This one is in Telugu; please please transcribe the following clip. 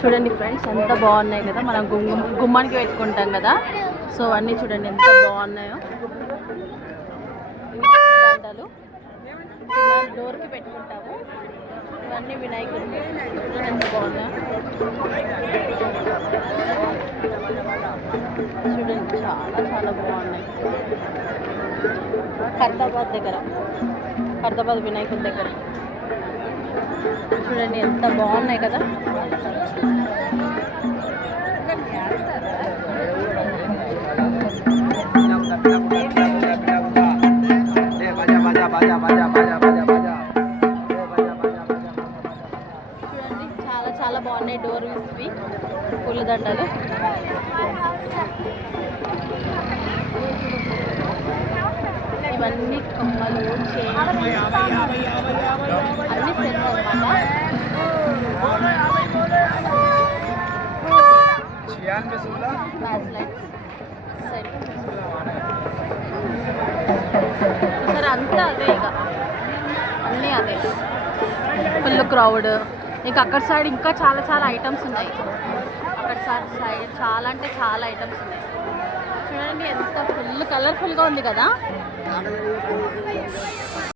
చూడండి ఫ్రెండ్స్ ఎంత బాగున్నాయి కదా, మనం గుమ్మానికి పెట్టుకుంటాం కదా. సో అన్నీ చూడండి ఎంత బాగున్నాయో. దండలు మనం డోర్కి పెట్టుకుంటాము. ఇవన్నీ వినాయకుడు చూడండి ఎంత బాగున్నాయో. చూడండి చాలా చాలా బాగున్నాయి. ఖైరతాబాద్ వినాయకుడి దగ్గర చూడండి ఎంత బాగున్నాయి కదా. చూడండి చాలా చాలా బాగున్నాయి. డోర్ ఇవి పూలదండలు. ఇవన్నీ కమ్మలు అన్ని సెట్ అన్నమాట. సరే అంతా అదే, ఇక అన్నీ అదే. Full crowd. ఇంకా అక్కడ సైడ్ ఇంకా చాలా చాలా ఐటమ్స్ ఉన్నాయి. అక్కడ సైడ్ చాలా అంటే చాలా ఐటమ్స్ ఉన్నాయి. చూడండి ఎంత ఫుల్ కలర్ఫుల్గా ఉంది కదా.